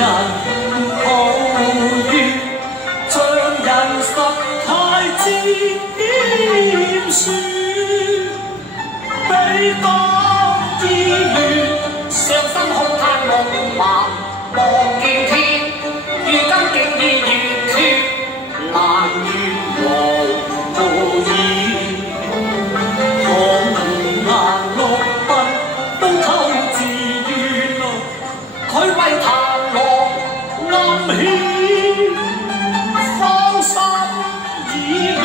人抱怨，將人實太尖酸，比當醫院傷心空嘆夢幻，望見天，如今竟已越缺，難願無意。佢為談樂暗顯，芳心已亂，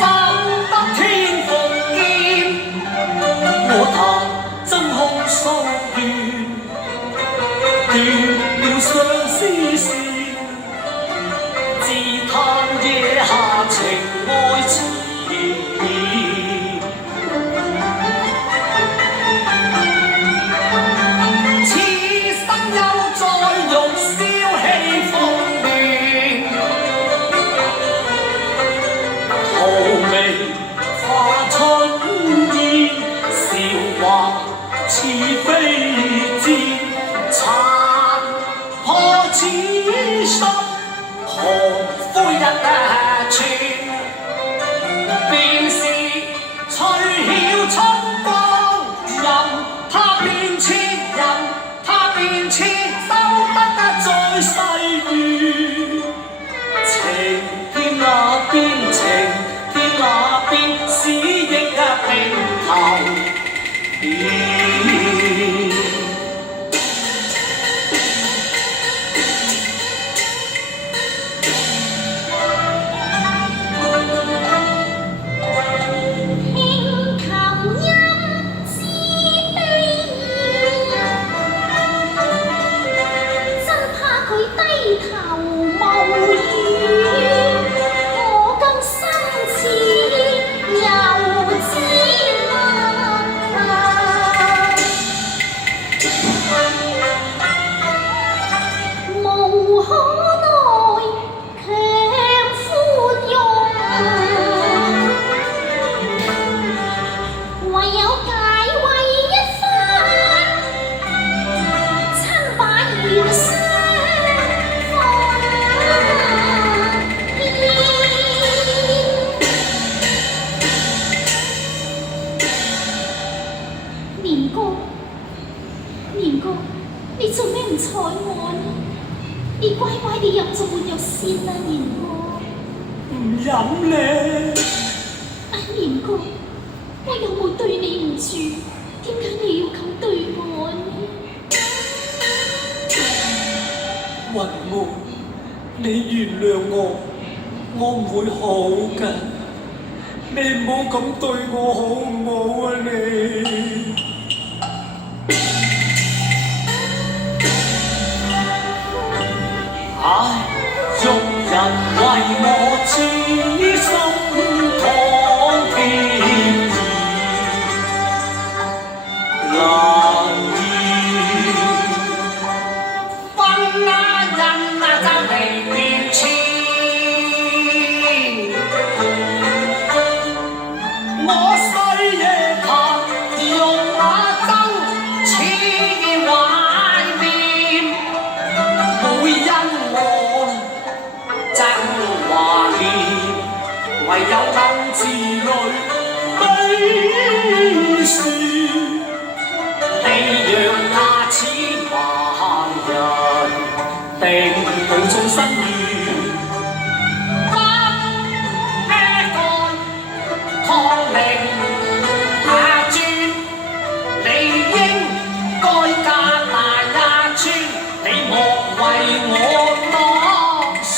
怎得天復見？我彈真空心願，斷了相思線，自嘆夜下情愛遲。似飛箭殘破此心，何灰一寸，便是吹曉春光任他變切人，他變切收得再細語，情天那邊情天那邊史憶並頭。年哥，你做咩唔睬我呢？你乖乖地飲咗碗藥先啦，年哥。唔飲咧。年哥，我有冇對你唔住？點解你要咁對我呢？雲妹，你原諒我，我唔會好㗎。你唔好咁對我好唔好啊你？唉，欲人為我痴心淌天意，難言。分那人那爭地變遷，我雖夜求用那爭似懷念，每因唯有暗自淚悲酸，你讓那此萬人定無盡心願，不該抗命下轉，你應該加大一寸，你莫為我當算。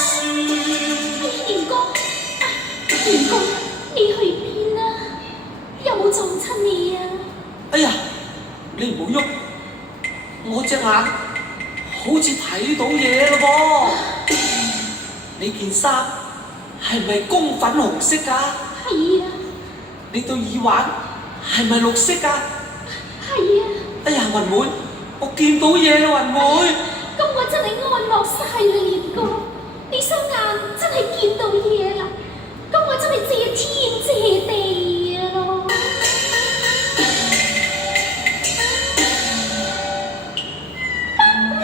年哥，你去邊啊？有冇撞親你啊？哎呀，你唔好喐，我隻眼好似睇到嘢咯噃。你件衫係咪公粉紅色㗎？係啊。你對耳環係咪綠色㗎？係啊。哎呀，雲妹，我見到嘢啦，雲妹。咁我真係安樂晒啦，年哥，你雙眼真係見到嘢啦。咁我真係謝天謝地啊！不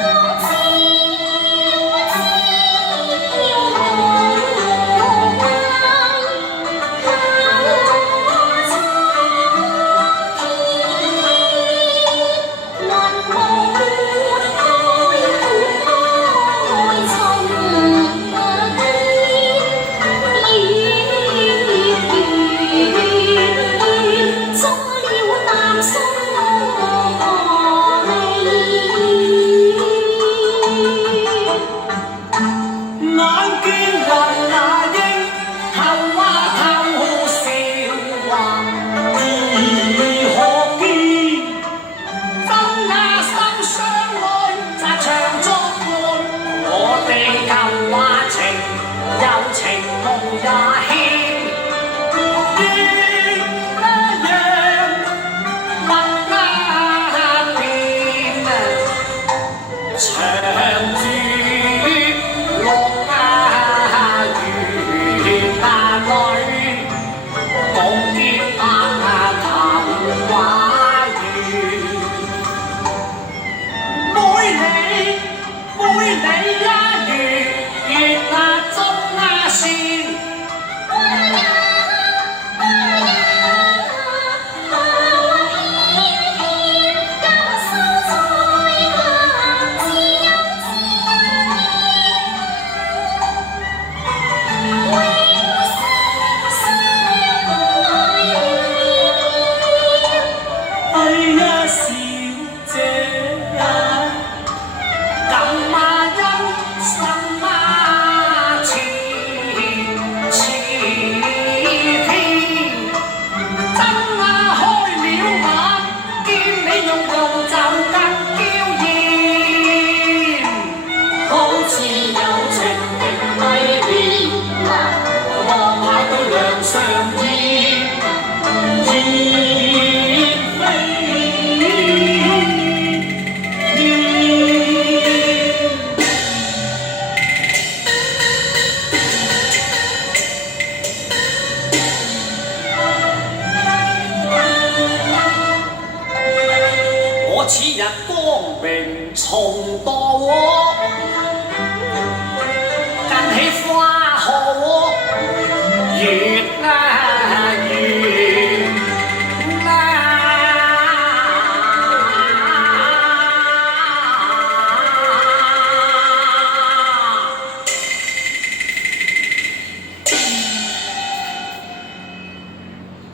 我次日光榮重墮。